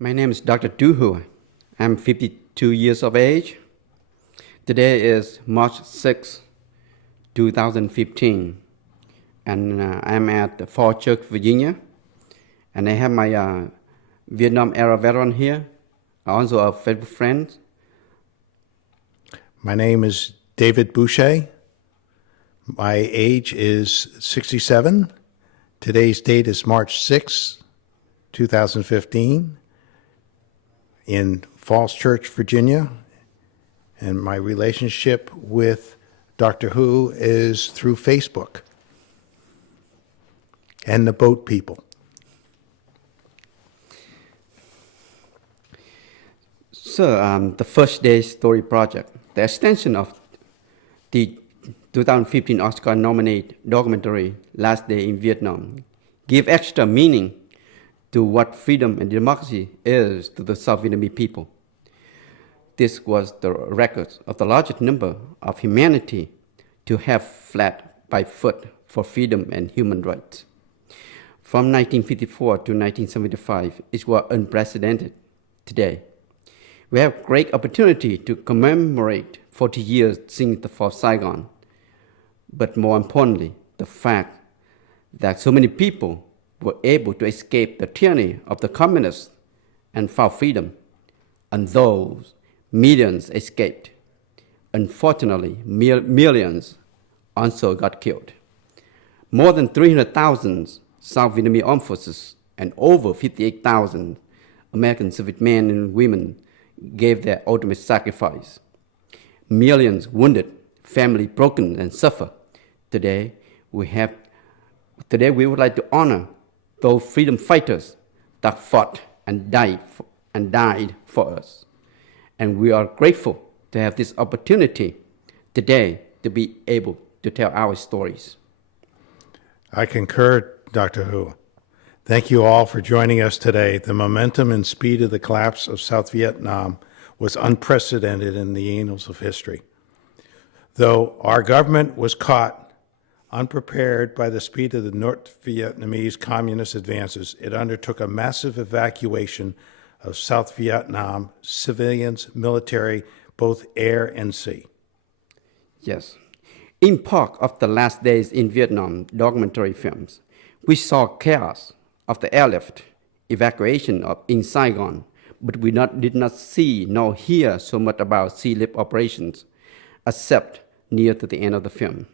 My name is Dr. Du Hu. I'm 52 years of age. Today is March 6, 2015, and I'm at Fort Church, Virginia, and I have my Vietnam era veteran here, also a Facebook friend. My name is David Boucher. My age is 67. Today's date is March 6, 2015, in Falls Church, Virginia. And my relationship with Dr. Who is through Facebook and the boat people. So the First Day Story Project, the extension of the 2015 Oscar-nominated documentary Last Day in Vietnam, give extra meaning to what freedom and democracy is to the South Vietnamese people. This was the record of the largest number of humanity to have fled by foot for freedom and human rights. From 1954 to 1975, it was unprecedented. Today, we have great opportunity to commemorate 40 years since the fall of Saigon, but more importantly, the fact that so many people were able to escape the tyranny of the communists and found freedom, and those millions escaped. Unfortunately, millions also got killed. More than 300,000 South Vietnamese armed forces and over 58,000 American servicemen and women gave their ultimate sacrifice. Millions wounded, families broken and suffer. Today, we would like to honor those freedom fighters that fought and died for us. And we are grateful to have this opportunity today to be able to tell our stories. I concur, Dr. Hu. Thank you all for joining us today. The momentum and speed of the collapse of South Vietnam was unprecedented in the annals of history. Though our government was caught unprepared by the speed of the North Vietnamese communist advances, it undertook a massive evacuation of South Vietnam civilians, military, both air and sea. Yes. In part of the Last Days in Vietnam documentary films, we saw chaos of the airlift evacuation in Saigon, but we did not see nor hear so much about sea lift operations, except near to the end of the film.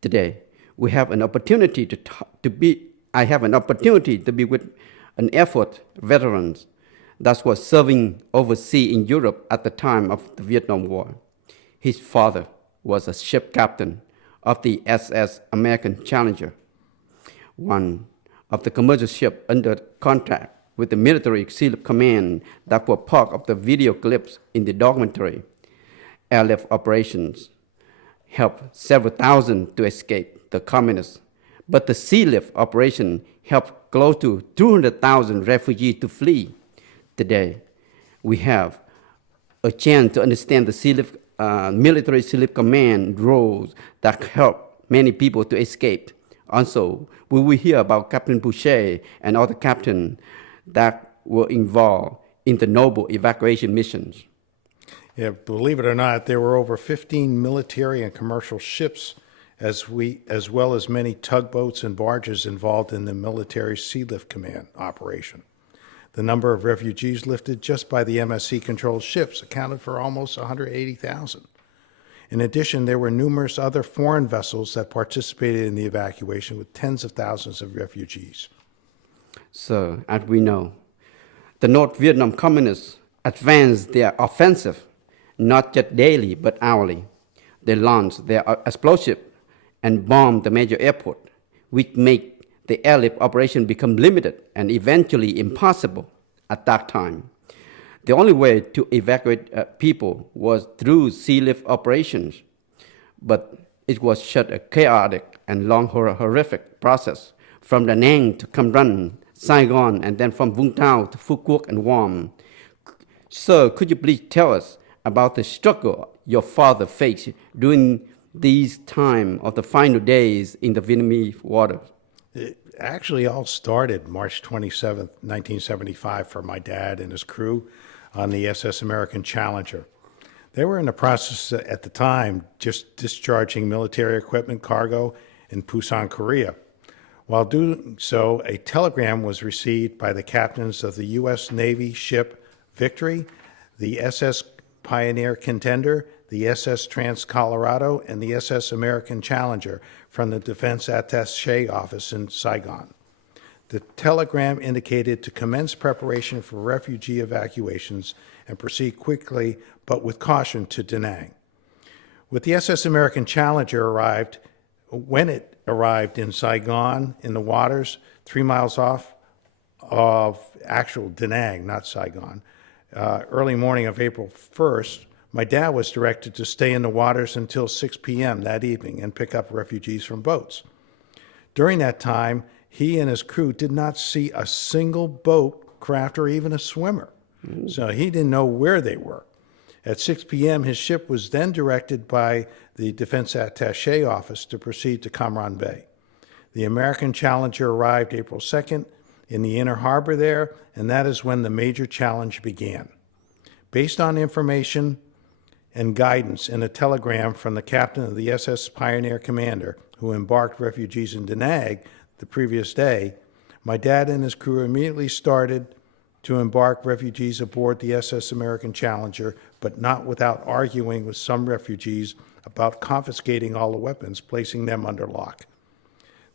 Today, we have an opportunity I have an opportunity to be with an effort veterans that was serving overseas in Europe at the time of the Vietnam War. His father was a ship captain of the SS American Challenger, one of the commercial ships under contract with the military Sea Lift Command that were part of the video clips in the documentary. Airlift operations helped several thousand to escape the communists, but the sea lift operation helped close to 200,000 refugees to flee. Today, we have a chance to understand the sea lift, military Sea Lift Command roles that help many people to escape. Also, we will hear about Captain Boucher and other captains that were involved in the noble evacuation missions. Yeah, believe it or not, there were over 15 military and commercial ships, as well as many tugboats and barges involved in the military Sea Lift Command operation. The number of refugees lifted just by the MSC-controlled ships accounted for almost 180,000. In addition, there were numerous other foreign vessels that participated in the evacuation with tens of thousands of refugees. So, as we know, the North Vietnam communists advanced their offensive not just daily but hourly. They launched their explosive and bombed the major airport, which made the airlift operation become limited and eventually impossible at that time. The only way to evacuate people was through sea lift operations, but it was such a chaotic and long, horrific process from Da Nang to Cam Ranh, Saigon, and then from Vũng Tàu to Phu Quoc and Guam. Sir, could you please tell us about the struggle your father faced during these time of the final days in the Vietnamese waters? actually all started March 27th, 1975, for my dad and his crew on the SS American Challenger. They were in the process at the time just discharging military equipment cargo in Busan, Korea. While doing so, a telegram was received by the captains of the U.S. Navy ship Victory, the SS Pioneer Contender, the SS Trans-Colorado, and the SS American Challenger from the Defense Attaché Office in Saigon. The telegram indicated to commence preparation for refugee evacuations and proceed quickly but with caution to Da Nang. When the SS American Challenger arrived in Saigon in the waters 3 miles off of actual Da Nang, not Saigon, early morning of April 1st, my dad was directed to stay in the waters until 6 p.m. that evening and pick up refugees from boats. During that time, he and his crew did not see a single boat, craft, or even a swimmer. So he didn't know where they were. At 6 p.m., his ship was then directed by the Defense Attaché Office to proceed to Cam Bay. The American Challenger arrived April 2nd in the inner harbor there, and that is when the major challenge began. Based on information and guidance in a telegram from the captain of the SS Pioneer Commander, who embarked refugees in Da Nang the previous day, my dad and his crew immediately started to embark refugees aboard the SS American Challenger, but not without arguing with some refugees about confiscating all the weapons, placing them under lock.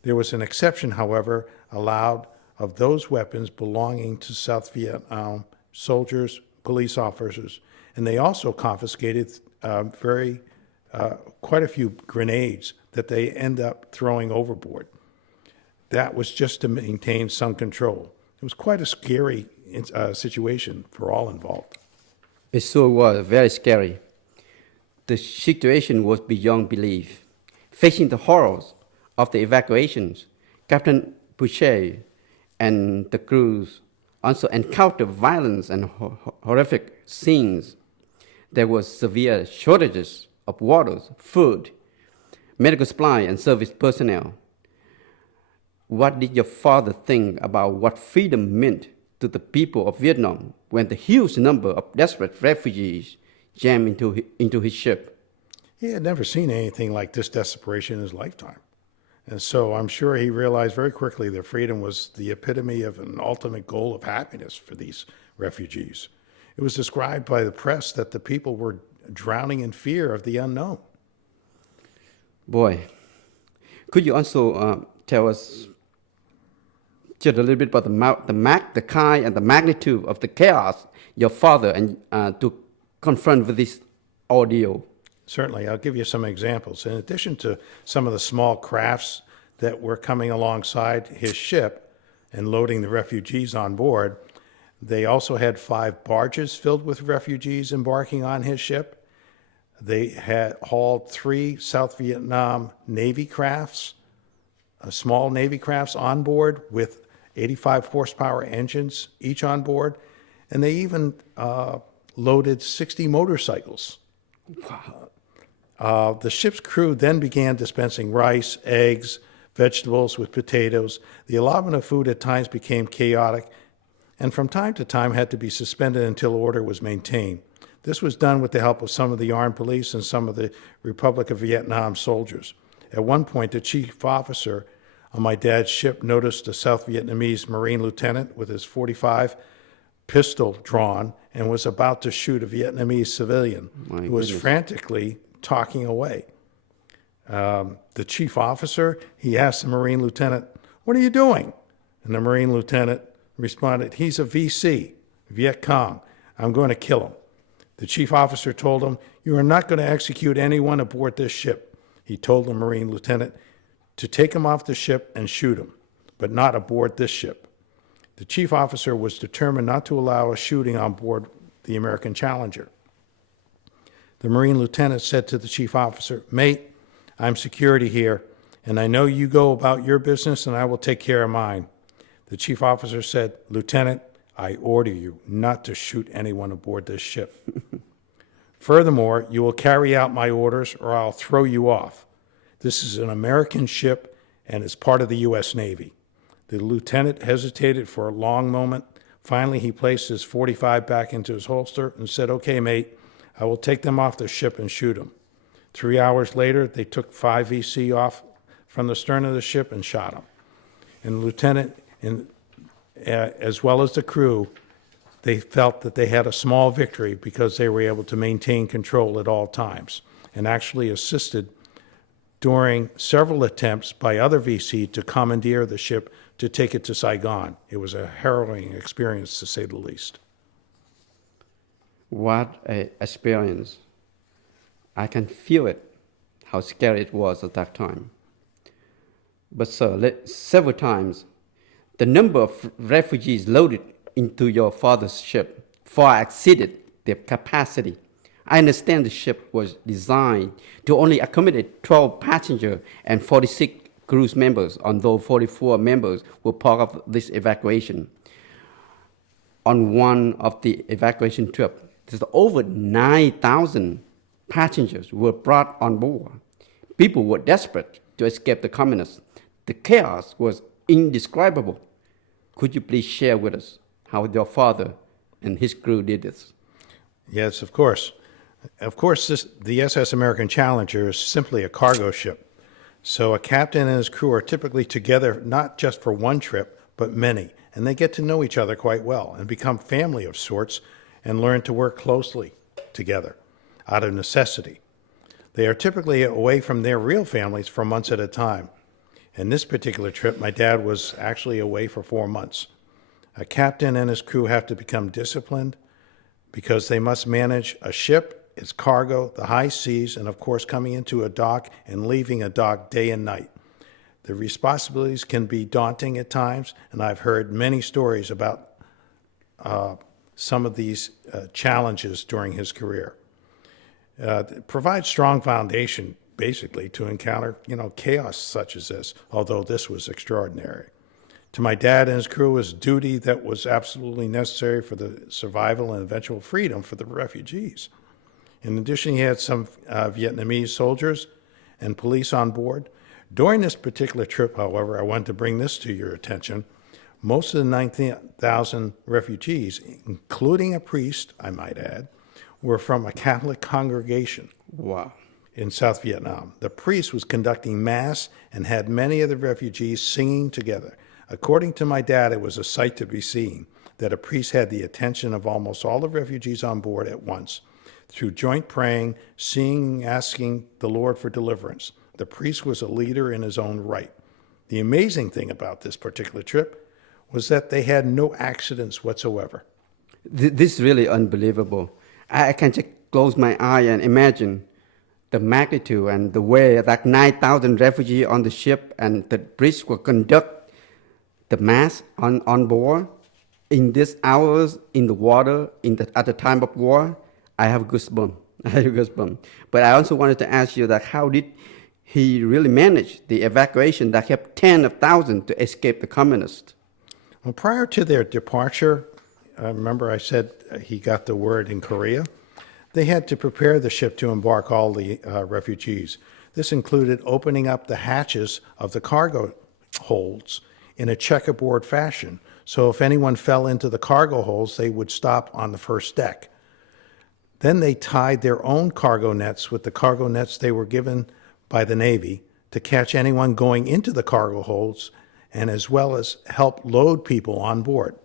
There was an exception, however, allowed of those weapons belonging to South Vietnam soldiers, police officers, and they also confiscated quite a few grenades that they end up throwing overboard. That was just to maintain some control. It was quite a scary situation for all involved. It sure was very scary. The situation was beyond belief. Facing the horrors of the evacuations, Captain Boucher and the crews also encountered violence and horrific scenes. There were severe shortages of water, food, medical supply, and service personnel. What did your father think about what freedom meant to the people of Vietnam when the huge number of desperate refugees jammed into his ship? He had never seen anything like this desperation in his lifetime. And so I'm sure he realized very quickly that freedom was the epitome of an ultimate goal of happiness for these refugees. It was described by the press that the people were drowning in fear of the unknown. Boy, could you also tell us just a little bit about the kind and the magnitude of the chaos your father and to confront with this ordeal? Certainly, I'll give you some examples. In addition to some of the small crafts that were coming alongside his ship and loading the refugees on board, they also had 5 barges filled with refugees embarking on his ship. They had hauled 3 South Vietnam Navy crafts, small Navy crafts on board with 85 horsepower engines each on board, and they even loaded 60 motorcycles. Wow. The ship's crew then began dispensing rice, eggs, vegetables with potatoes. The allotment of food at times became chaotic, and from time to time had to be suspended until order was maintained. This was done with the help of some of the armed police and some of the Republic of Vietnam soldiers. At one point, the chief officer on my dad's ship noticed a South Vietnamese Marine lieutenant with his .45 pistol drawn and was about to shoot a Vietnamese civilian who was frantically talking away. The chief officer, he asked the Marine lieutenant, "What are you doing?" And the Marine lieutenant responded, "He's a VC, Viet Cong. I'm going to kill him." The chief officer told him, "You are not going to execute anyone aboard this ship." He told the Marine lieutenant to take him off the ship and shoot him, but not aboard this ship. The chief officer was determined not to allow a shooting on board the American Challenger. The Marine lieutenant said to the chief officer, "Mate, I'm security here, and I know you go about your business and I will take care of mine." The chief officer said, "Lieutenant, I order you not to shoot anyone aboard this ship. Furthermore, you will carry out my orders or I'll throw you off. This is an American ship and is part of the U.S. Navy. The lieutenant hesitated for a long moment. Finally, he placed his .45 back into his holster and said, "Okay, mate, I will take them off the ship and shoot them." 3 hours later, they took 5 VC off from the stern of the ship and shot them. And the lieutenant, as well as the crew, they felt that they had a small victory because they were able to maintain control at all times, and actually assisted during several attempts by other VC to commandeer the ship to take it to Saigon. It was a harrowing experience, to say the least. What a experience. I can feel it, how scary it was at that time. But sir, several times, the number of refugees loaded into your father's ship far exceeded their capacity. I understand the ship was designed to only accommodate 12 passengers and 46 crew members, although 44 members were part of this evacuation. On one of the evacuation trips, there's over 9,000 passengers were brought on board. People were desperate to escape the communists. The chaos was indescribable. Could you please share with us how your father and his crew did this? Yes, of course. Of course, the SS American Challenger is simply a cargo ship. So a captain and his crew are typically together not just for one trip, but many. And they get to know each other quite well and become family of sorts and learn to work closely together out of necessity. They are typically away from their real families for months at a time. In this particular trip, my dad was actually away for 4 months. A captain and his crew have to become disciplined because they must manage a ship, its cargo, the high seas, and of course coming into a dock and leaving a dock day and night. The responsibilities can be daunting at times, and I've heard many stories about some of these challenges during his career. It provides strong foundation, basically, to encounter, chaos such as this, although this was extraordinary. To my dad and his crew was duty that was absolutely necessary for the survival and eventual freedom for the refugees. In addition, he had some Vietnamese soldiers and police on board. During this particular trip, however, I wanted to bring this to your attention. Most of the 19,000 refugees, including a priest, I might add, were from a Catholic congregation. Wow. In South Vietnam. The priest was conducting Mass and had many of the refugees singing together. According to my dad, it was a sight to be seen that a priest had the attention of almost all the refugees on board at once. Through joint praying, singing, asking the Lord for deliverance. The priest was a leader in his own right. The amazing thing about this particular trip was that they had no accidents whatsoever. This is really unbelievable. I can just close my eye and imagine the magnitude and the way that 9,000 refugees on the ship and the priest will conduct the Mass on board in these hours in the water at the time of war. I have goosebumps. But I also wanted to ask you that how did he really manage the evacuation that helped tens of thousands to escape the communists? Well, prior to their departure, remember I said he got the word in Korea? They had to prepare the ship to embark all the refugees. This included opening up the hatches of the cargo holds in a checkerboard fashion. So if anyone fell into the cargo holds, they would stop on the first deck. Then they tied their own cargo nets with the cargo nets they were given by the Navy to catch anyone going into the cargo holds, and as well as help load people on board.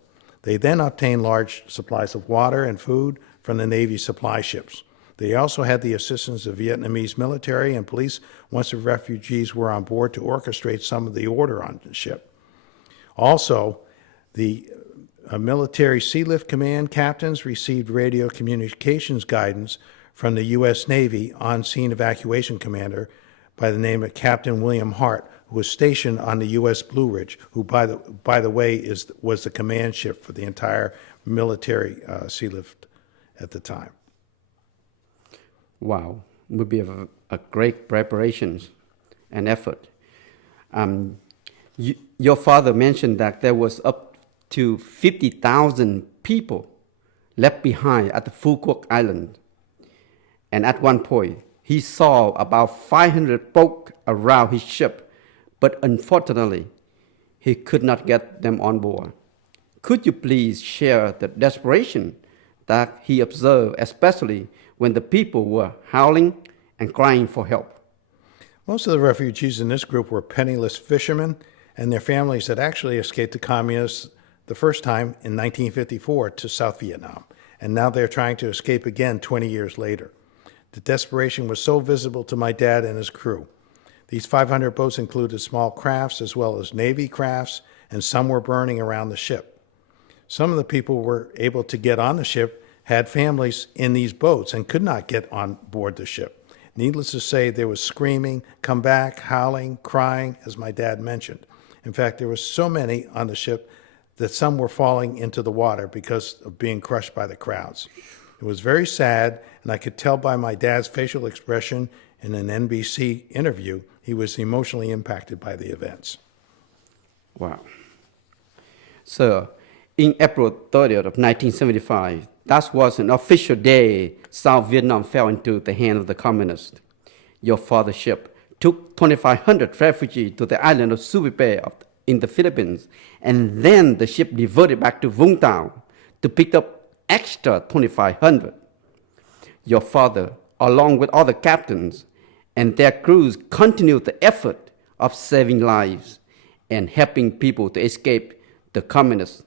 They then obtained large supplies of water and food from the Navy supply ships. They also had the assistance of Vietnamese military and police once the refugees were on board to orchestrate some of the order on the ship. Also, the military Sealift Command captains received radio communications guidance from the U.S. Navy on-scene evacuation commander by the name of Captain William Hart, who was stationed on the U.S. Blue Ridge, who, by the way, was the command ship for the entire military Sealift at the time. Wow, it would be a great preparations and effort. Your father mentioned that there was up to 50,000 people left behind at the Phu Quoc Island. And at one point, he saw about 500 folk around his ship, but unfortunately, he could not get them on board. Could you please share the desperation that he observed, especially when the people were howling and crying for help? Most of the refugees in this group were penniless fishermen and their families had actually escaped the communists the first time in 1954 to South Vietnam, and now they're trying to escape again 20 years later. The desperation was so visible to my dad and his crew. These 500 boats included small crafts as well as Navy crafts, and some were burning around the ship. Some of the people were able to get on the ship, had families in these boats, and could not get on board the ship. Needless to say, there was screaming, come back, howling, crying, as my dad mentioned. In fact, there were so many on the ship that some were falling into the water because of being crushed by the crowds. It was very sad, and I could tell by my dad's facial expression in an NBC interview, he was emotionally impacted by the events. Wow. So, in April 30th of 1975, that was an official day South Vietnam fell into the hands of the communists. Your father's ship took 2,500 refugees to the island of Subic in the Philippines, and then the ship diverted back to Vũng Tàu to pick up extra 2,500. Your father, along with other captains and their crews, continued the effort of saving lives and helping people to escape the communists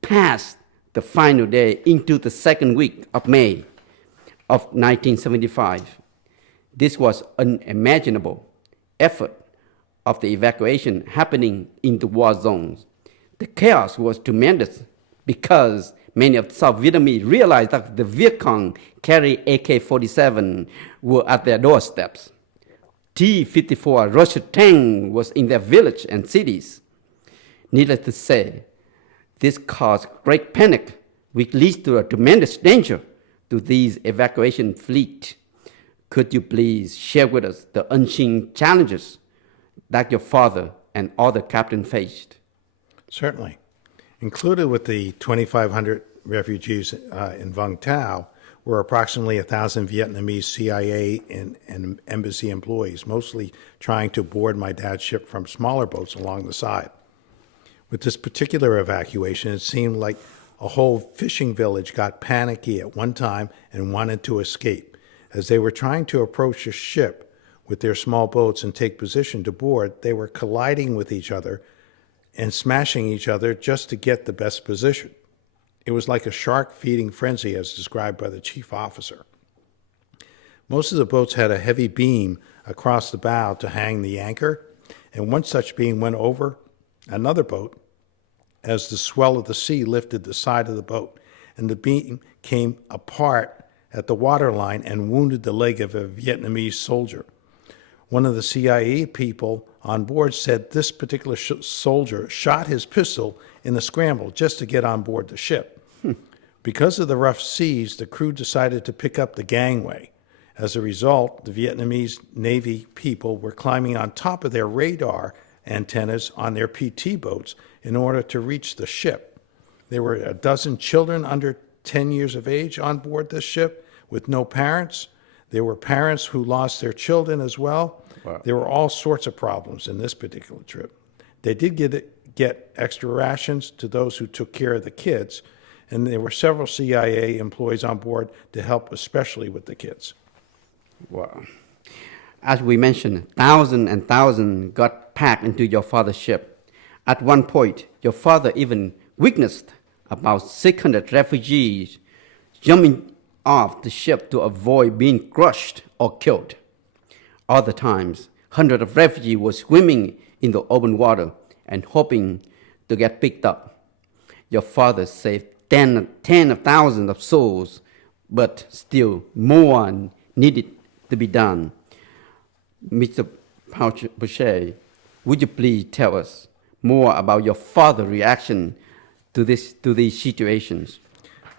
past the final day into the second week of May of 1975. This was unimaginable effort of the evacuation happening in the war zones. The chaos was tremendous because many of the South Vietnamese realized that the Viet Cong carrying AK-47 were at their doorsteps. T-54 Russian tank was in their village and cities. Needless to say, this caused great panic, which leads to a tremendous danger to these evacuation fleet. Could you please share with us the unseen challenges that your father and other captains faced? Certainly. Included with the 2,500 refugees in Vung Tau were approximately 1,000 Vietnamese CIA and embassy employees, mostly trying to board my dad's ship from smaller boats along the side. With this particular evacuation, it seemed like a whole fishing village got panicky at one time and wanted to escape. As they were trying to approach the ship with their small boats and take position to board, they were colliding with each other and smashing each other just to get the best position. It was like a shark feeding frenzy as described by the chief officer. Most of the boats had a heavy beam across the bow to hang the anchor, and one such beam went over another boat as the swell of the sea lifted the side of the boat, and the beam came apart at the waterline and wounded the leg of a Vietnamese soldier. One of the CIA people on board said this particular soldier shot his pistol in the scramble just to get on board the ship. Because of the rough seas, the crew decided to pick up the gangway. As a result, the Vietnamese Navy people were climbing on top of their radar antennas on their PT boats in order to reach the ship. There were a dozen children under 10 years of age on board this ship with no parents. There were parents who lost their children as well. Wow. There were all sorts of problems in this particular trip. They did get extra rations to those who took care of the kids, and there were several CIA employees on board to help, especially with the kids. Wow. As we mentioned, thousands and thousands got packed into your father's ship. At one point, your father even witnessed about 600 refugees jumping off the ship to avoid being crushed or killed. Other times, hundreds of refugees were swimming in the open water and hoping to get picked up. Your father saved tens of thousands of souls, but still more needed to be done. Mr. Boucher, would you please tell us more about your father's reaction to these situations?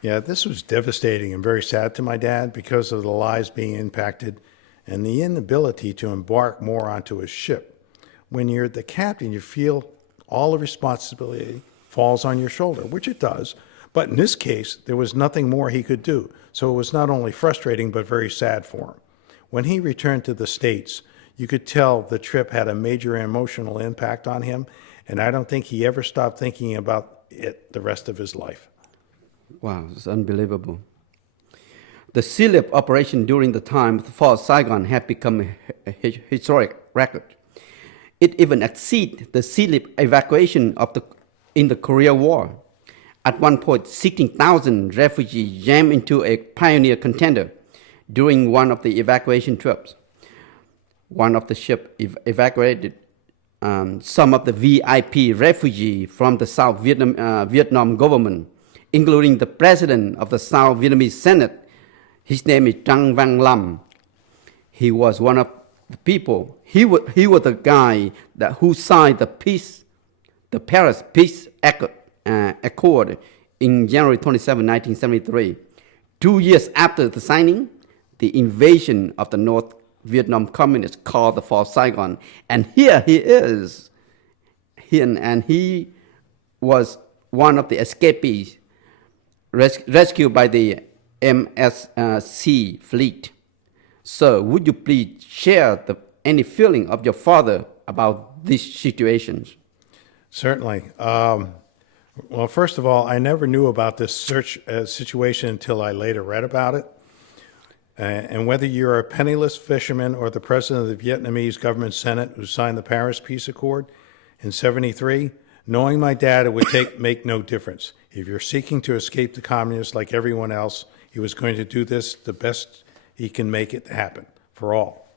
Yeah, this was devastating and very sad to my dad because of the lives being impacted and the inability to embark more onto his ship. When you're the captain, you feel all the responsibility falls on your shoulder, which it does. But in this case, there was nothing more he could do. So it was not only frustrating, but very sad for him. When he returned to the States, you could tell the trip had a major emotional impact on him, and I don't think he ever stopped thinking about it the rest of his life. Wow, it's unbelievable. The SEALIP operation during the time of the fall of Saigon had become a historic record. It even exceeded the SEALIP evacuation in the Korean War. At one point, 16,000 refugees jammed into a Pioneer contender during one of the evacuation trips. One of the ships evacuated some of the VIP refugees from the South Vietnam government, including the president of the South Vietnamese Senate. His name is Trang Van Lam. He was one of the people. He was the guy who signed the Paris Peace Accord in January 27, 1973. 2 years after the signing, the invasion of the North Vietnam communists called the Fall of Saigon. And here he is. And he was one of the escapees rescued by the MSC fleet. Sir, would you please share any feeling of your father about these situations? Certainly. Well, first of all, I never knew about this situation until I later read about it. And whether you're a penniless fisherman or the president of the Vietnamese government Senate who signed the Paris Peace Accord in '73, knowing my dad, it would make no difference. If you're seeking to escape the communists like everyone else, he was going to do this the best he can make it happen for all.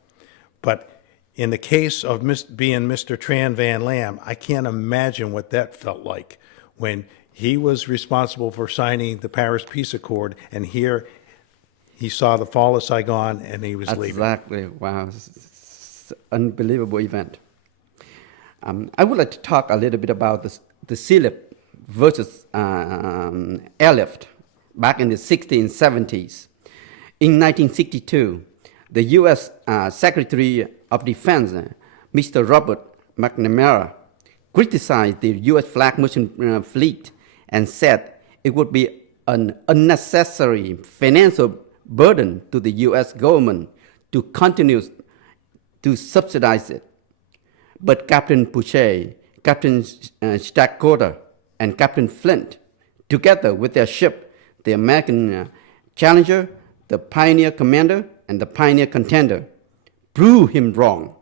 But in the case of being Mr. Tran Van Lam, I can't imagine what that felt like when he was responsible for signing the Paris Peace Accord, and here he saw the fall of Saigon and he was leaving. Exactly. Wow. It's an unbelievable event. I would like to talk a little bit about the SEALIP versus airlift back in the 60s and 70s. In 1962, the U.S. Secretary of Defense, Mr. Robert McNamara, criticized the U.S. flag merchant fleet and said it would be an unnecessary financial burden to the U.S. government to continue to subsidize it. But Captain Pouchet, Captain Stadtkotter, and Captain Flint, together with their ship, the American Challenger, the Pioneer Commander, and the Pioneer Contender, proved him wrong.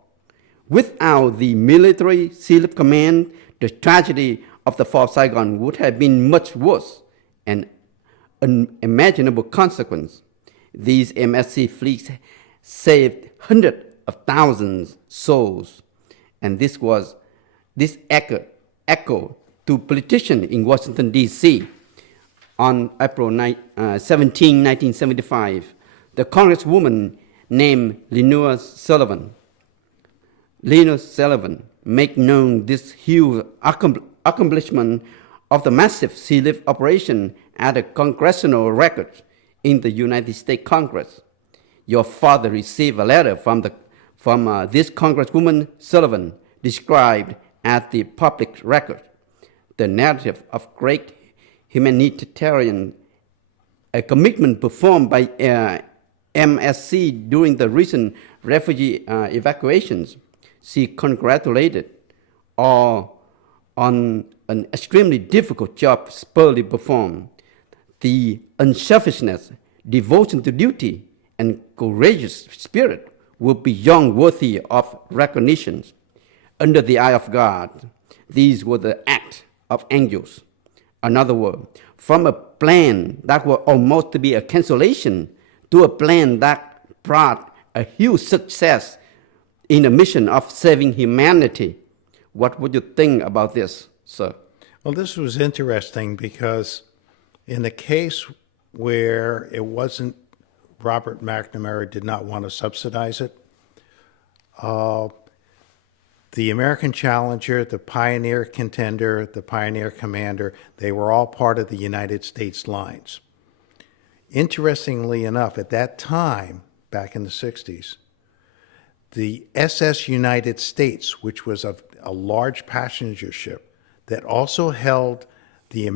Without the military SEALIP command, the tragedy of the fall of Saigon would have been much worse and unimaginable consequence. These MSC fleets saved hundreds of thousands souls, and this echo to politicians in Washington, D.C. On April 17, 1975, the congresswoman named Leonore Sullivan make known this huge accomplishment of the massive SEALIP operation at a congressional record in the United States Congress. Your father received a letter from this Congresswoman Sullivan, described as the public record, the narrative of great humanitarian commitment performed by MSC during the recent refugee evacuations. She congratulated all on an extremely difficult job Spurley performed. The unselfishness, devotion to duty, and courageous spirit were beyond worthy of recognition. Under the eye of God, these were the acts of angels. In other words, from a plan that was almost to be a cancellation to a plan that brought a huge success in the mission of saving humanity. What would you think about this, sir? Well, this was interesting because in the case where it wasn't Robert McNamara did not want to subsidize it, the American Challenger, the Pioneer Contender, the Pioneer Commander, they were all part of the United States lines. Interestingly enough, at that time, back in the 60s, the SS United States, which was a large passenger ship that also held the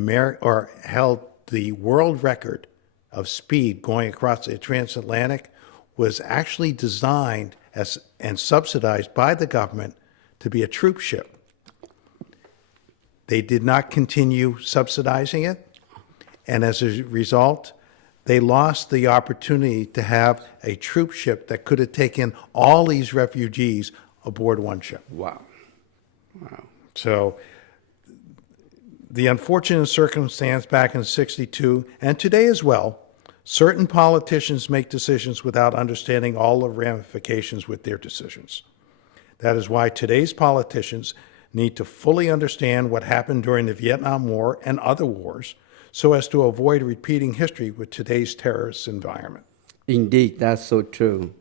world record of speed going across the transatlantic, was actually designed and subsidized by the government to be a troop ship. They did not continue subsidizing it, and as a result, they lost the opportunity to have a troop ship that could have taken all these refugees aboard one ship. Wow. So the unfortunate circumstance back in '62, and today as well, certain politicians make decisions without understanding all the ramifications with their decisions. That is why today's politicians need to fully understand what happened during the Vietnam War and other wars so as to avoid repeating history with today's terrorist environment. Indeed, that's so true.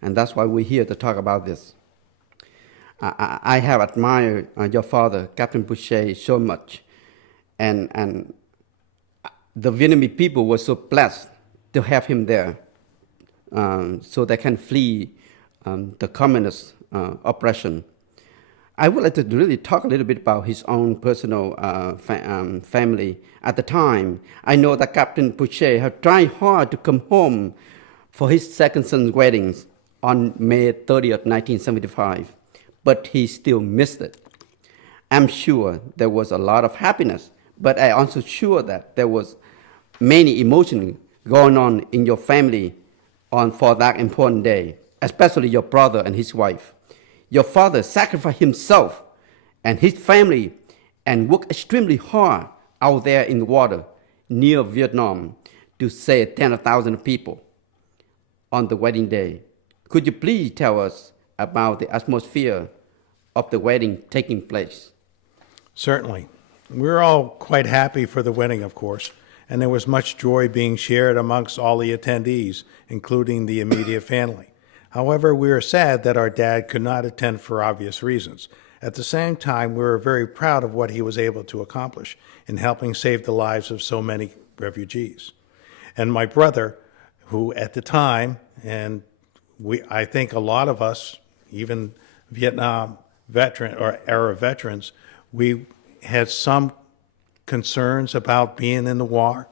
And that's why we're here to talk about this. I have admired your father, Captain Boucher, so much. And the Vietnamese people were so blessed to have him there so they can flee the communist oppression. I would like to really talk a little bit about his own personal family. At the time, I know that Captain Boucher had tried hard to come home for his second son's weddings on May 30th, 1975, but he still missed it. I'm sure there was a lot of happiness, but I'm also sure that there was many emotions going on in your family for that important day, especially your brother and his wife. Your father sacrificed himself and his family and worked extremely hard out there in the water near Vietnam to save tens of thousands of people on the wedding day. Could you please tell us about the atmosphere of the wedding taking place? Certainly. We're all quite happy for the wedding, of course, and there was much joy being shared amongst all the attendees, including the immediate family. However, we are sad that our dad could not attend for obvious reasons. At the same time, we were very proud of what he was able to accomplish in helping save the lives of so many refugees. And my brother, who at the time, and I think a lot of us, even Vietnam veteran or era veterans, we had some concerns about being in the war,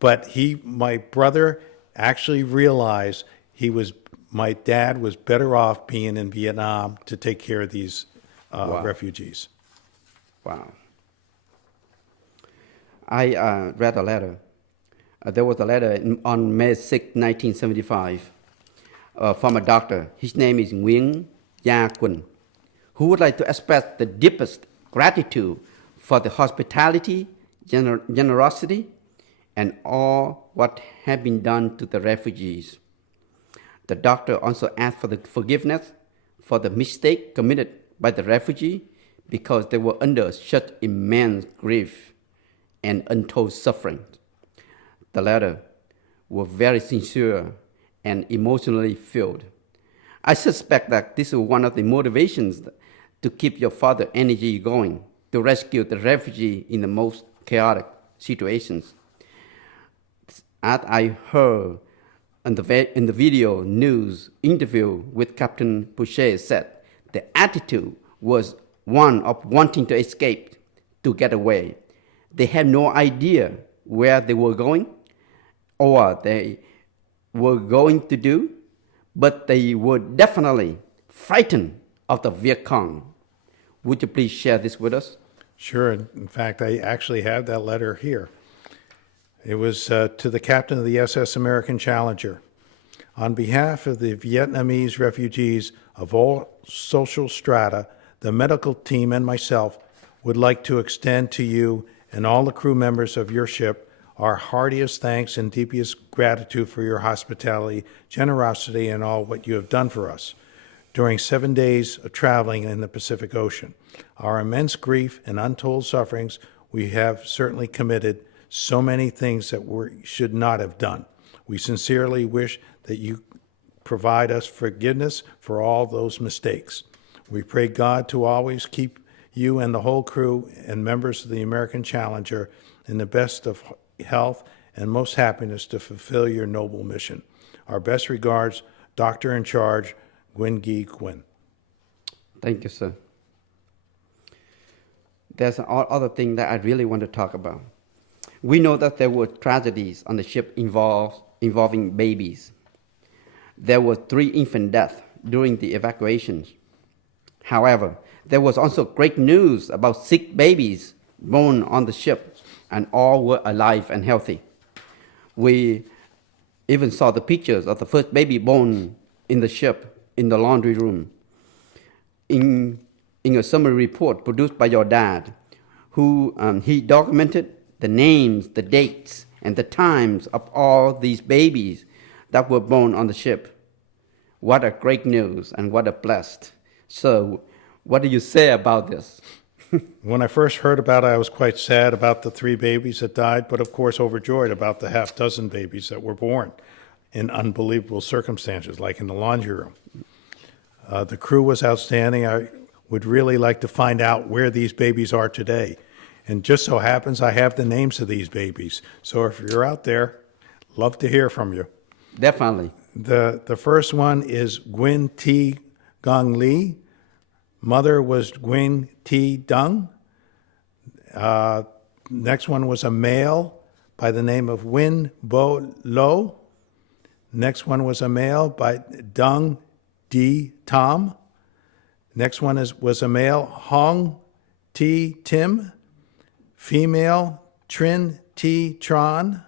but my brother actually realized my dad was better off being in Vietnam to take care of these refugees. Wow. I read a letter. There was a letter on May 6, 1975 from a doctor. His name is Nguyen Ya Quân, who would like to express the deepest gratitude for the hospitality, generosity, and all what had been done to the refugees. The doctor also asked for the forgiveness for the mistake committed by the refugee because they were under such immense grief and untold suffering. The letter was very sincere and emotionally filled. I suspect that this is one of the motivations to keep your father's energy going, to rescue the refugee in the most chaotic situations. As I heard in the video news interview with Captain Boucher said, the attitude was one of wanting to escape, to get away. They had no idea where they were going or they were going to do, but they were definitely frightened of the Viet Cong. Would you please share this with us? Sure. In fact, I actually have that letter here. It was to the captain of the SS American Challenger. On behalf of the Vietnamese refugees of all social strata, the medical team and myself would like to extend to you and all the crew members of your ship our heartiest thanks and deepest gratitude for your hospitality, generosity, and all what you have done for us during 7 days of traveling in the Pacific Ocean. Our immense grief and untold sufferings, we have certainly committed so many things that we should not have done. We sincerely wish that you provide us forgiveness for all those mistakes. We pray God to always keep you and the whole crew and members of the American Challenger in the best of health and most happiness to fulfill your noble mission. Our best regards, Doctor in Charge, Nguyen Ghi Quân. Thank you, sir. There's another thing that I really want to talk about. We know that there were tragedies on the ship involving babies. There were 3 infant deaths during the evacuations. However, There was also great news about 6 babies born on the ship, and all were alive and healthy. We even saw the pictures of the first baby born in the ship in the laundry room. In a summary report produced by your dad, who he documented the names, the dates, and the times of all these babies that were born on the ship. What a great news and what a blessed. So, what do you say about this? When I first heard about it, I was quite sad about the 3 babies that died, but of course overjoyed about the half dozen babies that were born in unbelievable circumstances, like in the laundry room. The crew was outstanding. I would really like to find out where these babies are today. And just so happens I have the names of these babies. So if you're out there, love to hear from you. Definitely. The first one is Gwyn T. Gong Lee. Mother was Gwyn T. Dung. Next one was a male by the name of Win Bo Lo. Next one was a male by Dung D. Tom. Next one was a male, Hong T. Tim. Female, Trin T. Tron.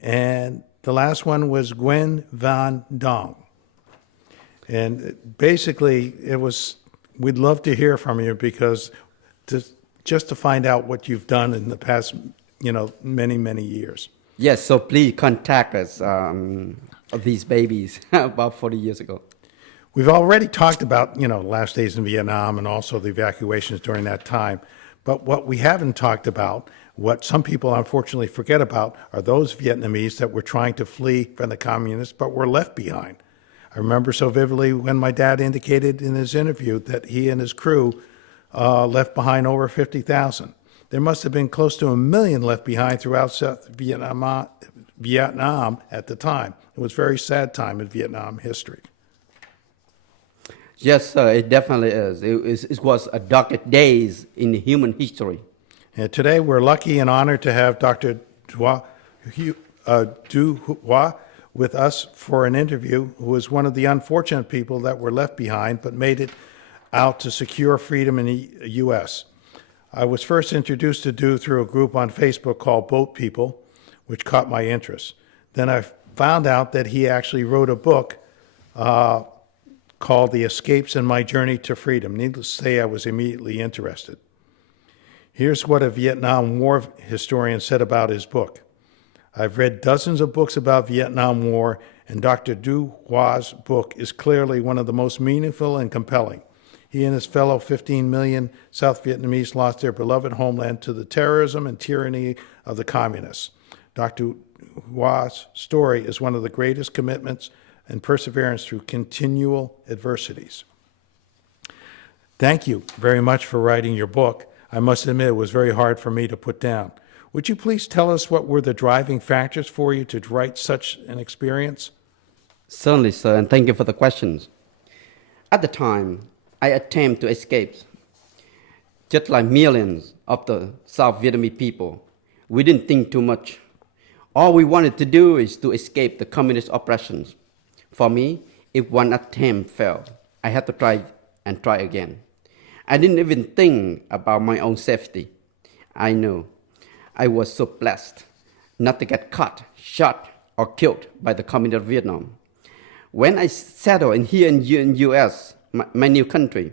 And the last one was Gwen Van Dong. And basically, we'd love to hear from you because just to find out what you've done in the past, many, many years. Yes, so please contact us of these babies about 40 years ago. We've already talked about, last days in Vietnam and also the evacuations during that time. But what we haven't talked about, what some people unfortunately forget about, are those Vietnamese that were trying to flee from the communists but were left behind. I remember so vividly when my dad indicated in his interview that he and his crew left behind over 50,000. There must have been close to 1 million left behind throughout South Vietnam at the time. It was a very sad time in Vietnam history. Yes, sir, it definitely is. It was a darkest days in human history. And today we're lucky and honored to have Dr. Du Hoa with us for an interview, who was one of the unfortunate people that were left behind but made it out to secure freedom in the U.S. I was first introduced to Du through a group on Facebook called Boat People, which caught my interest. Then I found out that he actually wrote a book called The Escapes in My Journey to Freedom. Needless to say, I was immediately interested. Here's what a Vietnam War historian said about his book. I've read dozens of books about Vietnam War, and Dr. Du Hoa's book is clearly one of the most meaningful and compelling. He and his fellow 15 million South Vietnamese lost their beloved homeland to the terrorism and tyranny of the communists. Dr. Hoa's story is one of the greatest commitments and perseverance through continual adversities. Thank you very much for writing your book. I must admit it was very hard for me to put down. Would you please tell us what were the driving factors for you to write such an experience? Certainly, sir, and thank you for the questions. At the time, I attempted to escape. Just like millions of the South Vietnamese people, we didn't think too much. All we wanted to do is to escape the communist oppressions. For me, if one attempt failed, I had to try and try again. I didn't even think about my own safety. I know I was so blessed not to get caught, shot, or killed by the communist Vietnam. When I settled here in the U.S., my new country,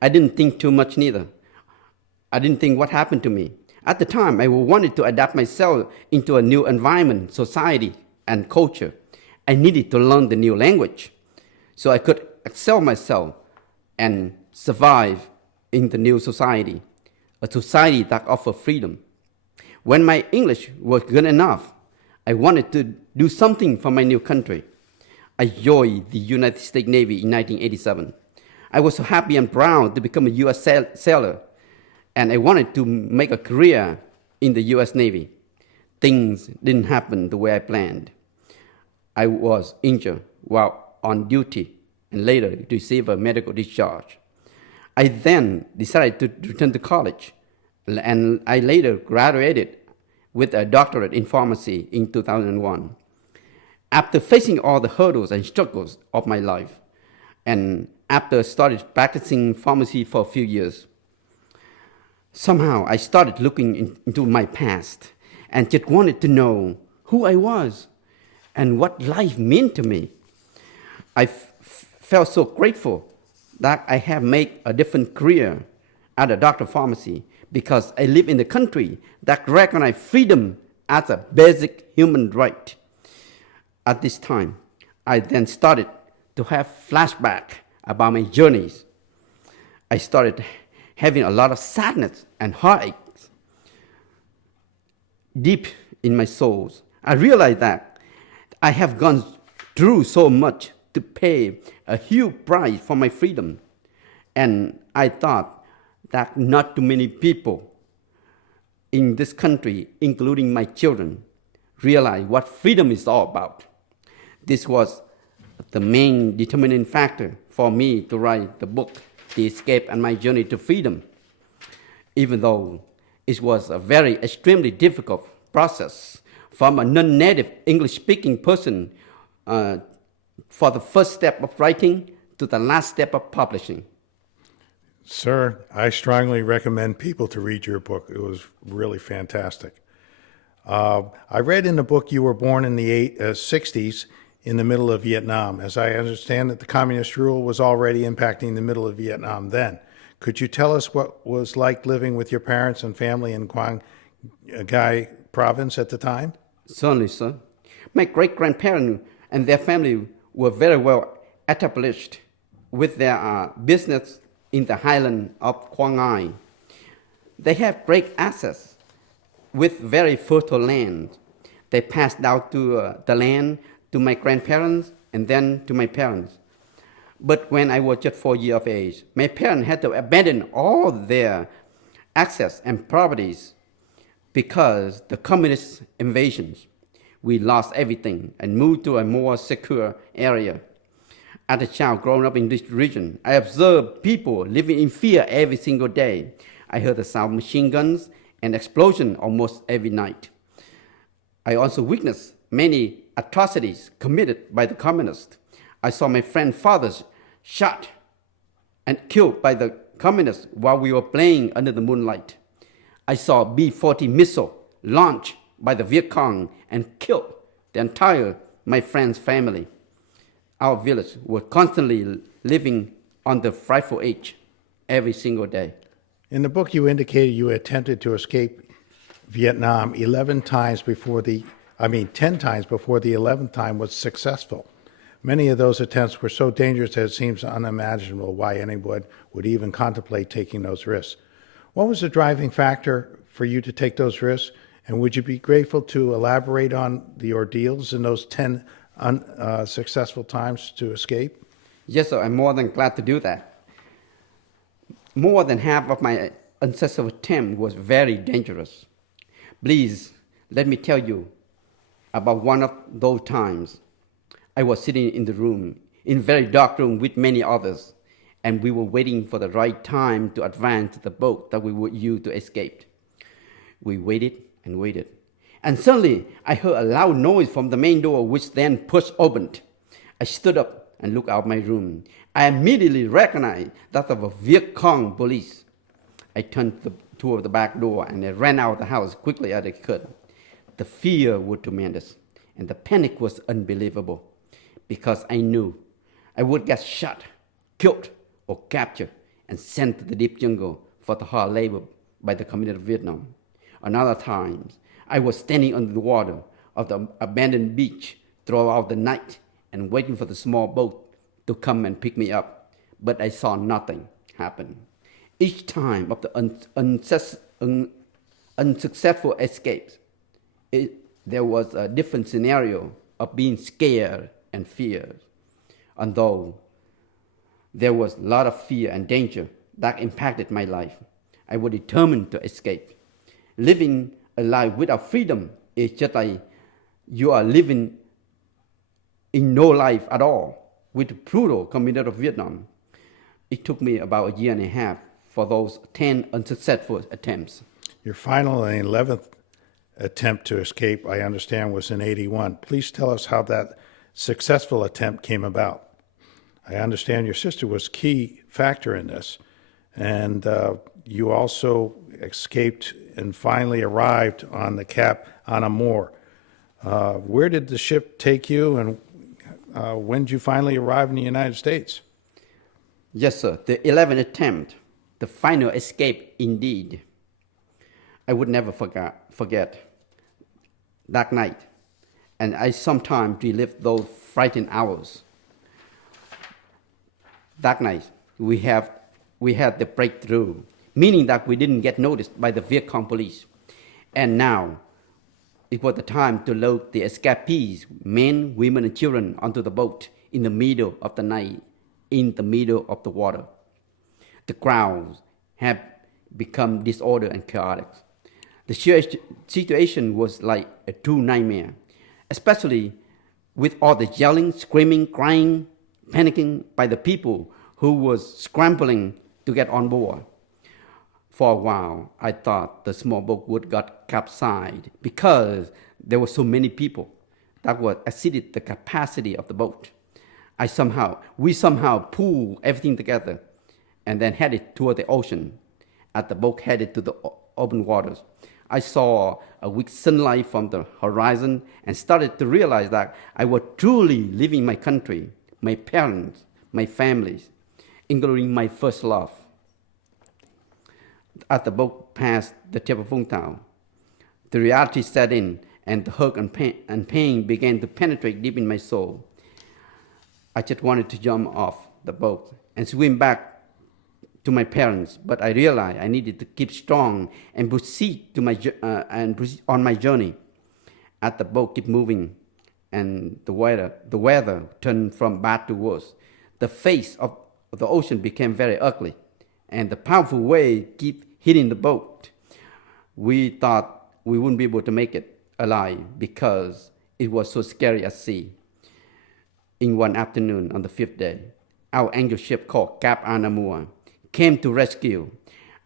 I didn't think too much neither. I didn't think what happened to me. At the time, I wanted to adapt myself into a new environment, society, and culture. I needed to learn the new language so I could excel myself and survive in the new society, a society that offers freedom. When my English was good enough, I wanted to do something for my new country. I joined the United States Navy in 1987. I was so happy and proud to become a U.S. sailor, and I wanted to make a career in the U.S. Navy. Things didn't happen the way I planned. I was injured while on duty and later received a medical discharge. I then decided to return to college, and I later graduated with a doctorate in pharmacy in 2001. After facing all the hurdles and struggles of my life, and after started practicing pharmacy for a few years. Somehow I started looking into my past and just wanted to know who I was and what life meant to me. I felt so grateful that I have made a different career as a doctor of pharmacy because I live in a country that recognizes freedom as a basic human right. At this time, I then started to have flashbacks about my journeys. I started having a lot of sadness and heartaches deep in my soul. I realized that I have gone through so much to pay a huge price for my freedom. And I thought that not too many people in this country, including my children, realize what freedom is all about. This was the main determining factor for me to write the book, The Escape and My Journey to Freedom. Even though it was a very extremely difficult process from a non-native English-speaking person for the first step of writing to the last step of publishing. Sir, I strongly recommend people to read your book. It was really fantastic. I read in the book you were born in the 60s in the middle of Vietnam. As I understand it, the communist rule was already impacting the middle of Vietnam then. Could you tell us what was like living with your parents and family in Quang Ngai province at the time? Certainly, sir. My great-grandparents and their family were very well established with their business in the highland of Quang Ngai. They have great access with very fertile land. They passed down to the land to my grandparents and then to my parents. But when I was just 4 years of age, my parents had to abandon all their access and properties because the communist invasions. We lost everything and moved to a more secure area. As a child growing up in this region, I observed people living in fear every single day. I heard the sound of machine guns and explosions almost every night. I also witnessed many atrocities committed by the communists. I saw my friend's fathers shot and killed by the communists while we were playing under the moonlight. I saw B-40 missile launched by the Viet Cong and killed the entire my friend's family. Our village was constantly living on the frightful edge every single day. In the book, you indicated you attempted to escape Vietnam 10 times before the 11th time was successful. Many of those attempts were so dangerous that it seems unimaginable why anyone would even contemplate taking those risks. What was the driving factor for you to take those risks? And would you be grateful to elaborate on the ordeals in those 10 unsuccessful times to escape? Yes, sir, I'm more than glad to do that. More than half of my unsuccessful attempt was very dangerous. Please, let me tell you about one of those times. I was sitting in the room, in a very dark room with many others, and we were waiting for the right time to advance to the boat that we would use to escape. We waited and waited. And suddenly, I heard a loud noise from the main door, which then pushed open. I stood up and looked out my room. I immediately recognized that of a Viet Cong police. I turned toward the back door and I ran out of the house quickly as I could. The fear was tremendous, and the panic was unbelievable, because I knew I would get shot, killed, or captured, and sent to the deep jungle for the hard labor by the Communist of Vietnam. Another time, I was standing under the water of the abandoned beach throughout the night and waiting for the small boat to come and pick me up, but I saw nothing happen. Each time of the unsuccessful escapes, there was a different scenario of being scared and feared. Although there was a lot of fear and danger that impacted my life, I was determined to escape. Living a life without freedom is just like you are living in no life at all with the brutal Communist of Vietnam. It took me about a year and a half for those 10 unsuccessful attempts. Your final and 11th attempt to escape, I understand, was in 81. Please tell us how that successful attempt came about. I understand your sister was key factor in this, and you also escaped and finally arrived on the Cap on Amour. Where did the ship take you, and when did you finally arrive in the United States? Yes, sir. The 11th attempt, the final escape indeed. I would never forget that night, and I sometimes relive those frightened hours. That night, we had the breakthrough, meaning that we didn't get noticed by the Viet Cong police. And now, it was the time to load the escapees, men, women, and children, onto the boat in the middle of the night, in the middle of the water. The crowds had become disordered and chaotic. The situation was like a true nightmare, especially with all the yelling, screaming, crying, panicking by the people who was scrambling to get on board. For a while, I thought the small boat would got capsized because there were so many people that would exceeded the capacity of the boat. We somehow pulled everything together and then headed toward the ocean. As the boat headed to the open waters, I saw a weak sunlight from the horizon and started to realize that I was truly leaving my country, my parents, my families, including my first love. As the boat passed the tip of Vũng Tàu, the reality set in and the hurt and pain began to penetrate deep in my soul. I just wanted to jump off the boat and swim back to my parents, but I realized I needed to keep strong and proceed on my journey. As the boat kept moving and the weather turned from bad to worse, the face of the ocean became very ugly, and the powerful wave kept hitting the boat. We thought we wouldn't be able to make it alive because it was so scary at sea. In one afternoon on the fifth day, our angel ship called Cap on Amour came to rescue.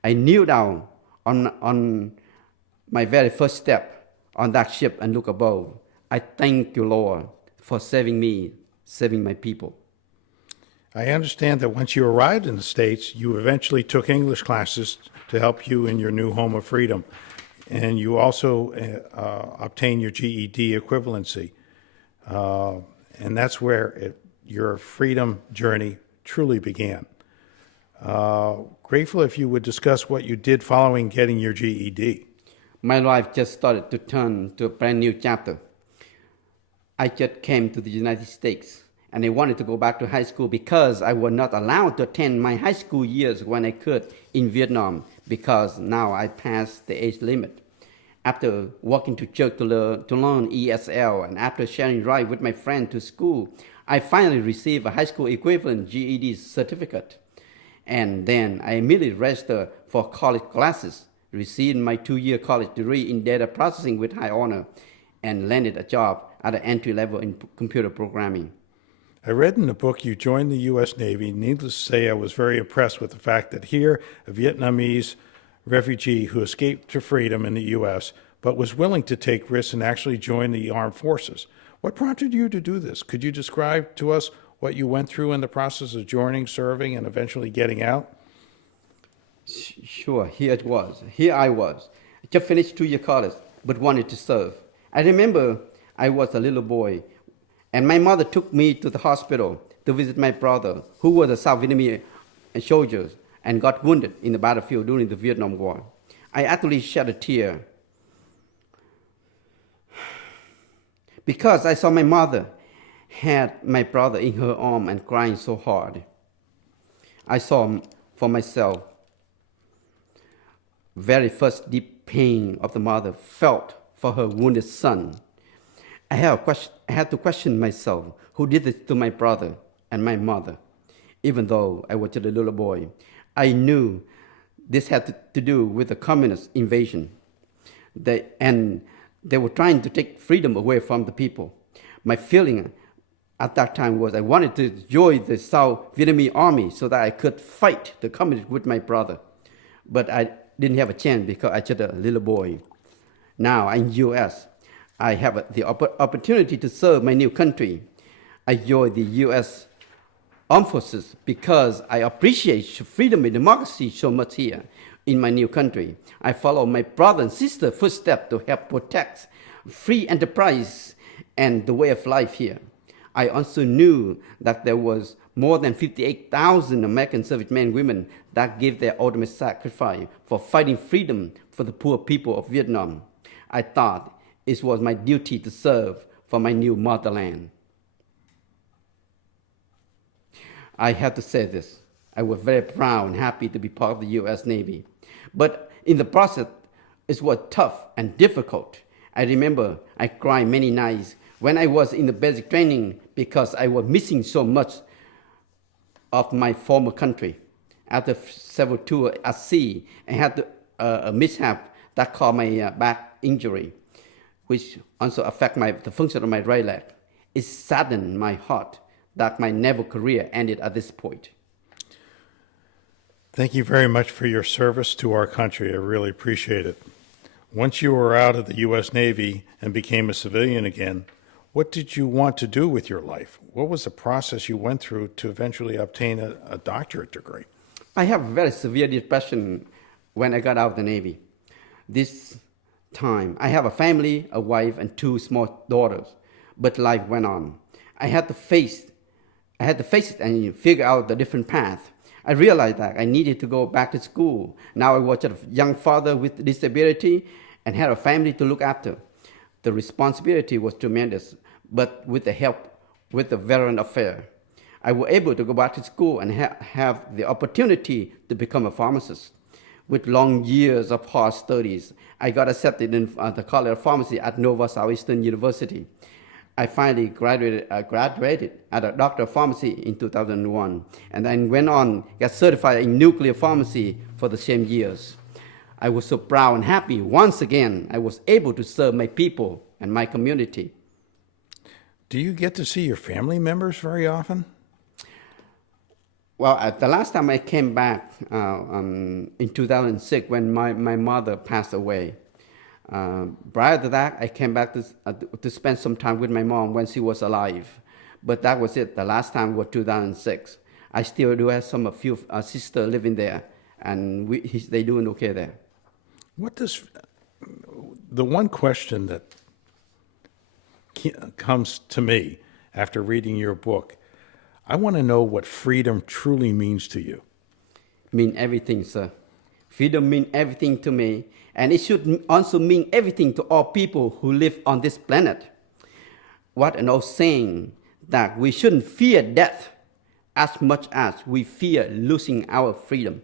I kneeled down on my very first step on that ship and looked above. I thank you, Lord, for saving me, saving my people. I understand that once you arrived in the States, you eventually took English classes to help you in your new home of freedom, and you also obtained your GED equivalency. And that's where your freedom journey truly began. Grateful if you would discuss what you did following getting your GED. My life just started to turn to a brand new chapter. I just came to the United States and I wanted to go back to high school because I was not allowed to attend my high school years when I could in Vietnam because now I passed the age limit. After walking to church to learn ESL and after sharing ride with my friend to school, I finally received a high school equivalent GED certificate. And then I immediately registered for college classes, received my 2-year college degree in data processing with high honor, and landed a job at an entry level in computer programming. I read in the book you joined the U.S. Navy. Needless to say, I was very impressed with the fact that here, a Vietnamese refugee who escaped to freedom in the U.S., but was willing to take risks and actually join the armed forces. What prompted you to do this? Could you describe to us what you went through in the process of joining, serving, and eventually getting out? Sure, here I was. I just finished 2-year college, but wanted to serve. I remember I was a little boy, and my mother took me to the hospital to visit my brother, who was a South Vietnamese soldier and got wounded in the battlefield during the Vietnam War. I actually shed a tear because I saw my mother had my brother in her arm and crying so hard. I saw for myself very first deep pain of the mother felt for her wounded son. I had to question myself, who did this to my brother and my mother? Even though I was just a little boy, I knew this had to do with the communist invasion. They were trying to take freedom away from the people. My feeling at that time was I wanted to join the South Vietnamese army so that I could fight the communists with my brother. But I didn't have a chance because I was just a little boy. Now in U.S., I have the opportunity to serve my new country. I joined the U.S. armed forces because I appreciate freedom and democracy so much here in my new country. I follow my brother and sister footsteps to help protect free enterprise and the way of life here. I also knew that there was more than 58,000 American servicemen and women that gave their ultimate sacrifice for fighting freedom for the poor people of Vietnam. I thought it was my duty to serve for my new motherland. I have to say this. I was very proud and happy to be part of the U.S. Navy. But in the process, it was tough and difficult. I remember I cried many nights when I was in the basic training because I was missing so much of my former country. After several tours at sea, I had a mishap that caused my back injury, which also affected the function of my right leg. It saddened my heart that my naval career ended at this point. Thank you very much for your service to our country. I really appreciate it. Once you were out of the U.S. Navy and became a civilian again, what did you want to do with your life? What was the process you went through to eventually obtain a doctorate degree? I have very severe depression when I got out of the Navy. This time, I have a family, a wife, and 2 small daughters, but life went on. I had to face it and figure out the different path. I realized that I needed to go back to school. Now I was a young father with disability and had a family to look after. The responsibility was tremendous, but with the help with the Veteran Affairs, I was able to go back to school and have the opportunity to become a pharmacist. With long years of hard studies, I got accepted in the College of Pharmacy at Nova Southeastern University. I finally graduated as a doctor of pharmacy in 2001, and then went on, got certified in nuclear pharmacy for the same years. I was so proud and happy once again I was able to serve my people and my community. Do you get to see your family members very often? Well, the last time I came back in 2006 when my mother passed away. Prior to that, I came back to spend some time with my mom when she was alive. But that was it. The last time was 2006. I still do have a few sisters living there, and they're doing okay there. What does the one question that comes to me after reading your book, I want to know what freedom truly means to you. Mean everything, sir. Freedom means everything to me, and it should also mean everything to all people who live on this planet. What an old saying that we shouldn't fear death as much as we fear losing our freedom.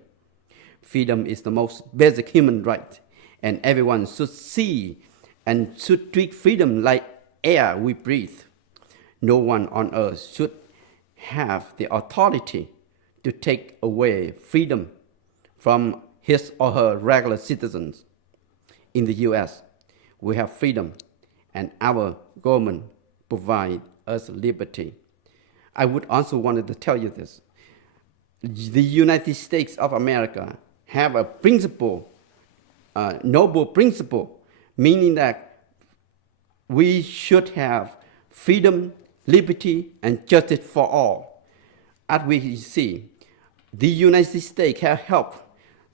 Freedom is the most basic human right, and everyone should see and should treat freedom like air we breathe. No one on earth should have the authority to take away freedom from his or her regular citizens. In the U.S., we have freedom, and our government provides us liberty. I would also wanted to tell you this. The United States of America have a principle, noble principle, meaning that we should have freedom, liberty, and justice for all. As we see, the United States have helped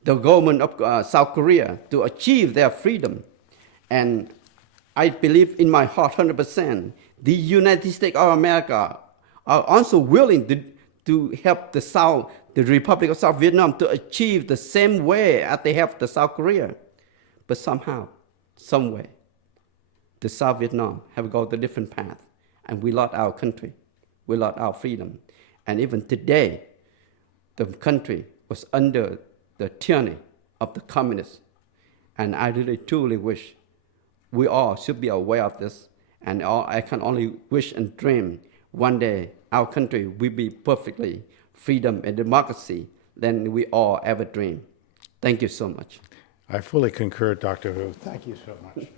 the government of South Korea to achieve their freedom. And I believe in my heart 100%, the United States of America are also willing to help the Republic of South Vietnam to achieve the same way as they helped the South Korea. But somehow, some way, the South Vietnam have gone a different path, and we lost our country, we lost our freedom. And even today, the country was under the tyranny of the communists. And I really truly wish we all should be aware of this, and I can only wish and dream one day our country will be perfectly freedom and democracy than we all ever dream. Thank you so much. I fully concur, Dr. Hu. Thank you so much.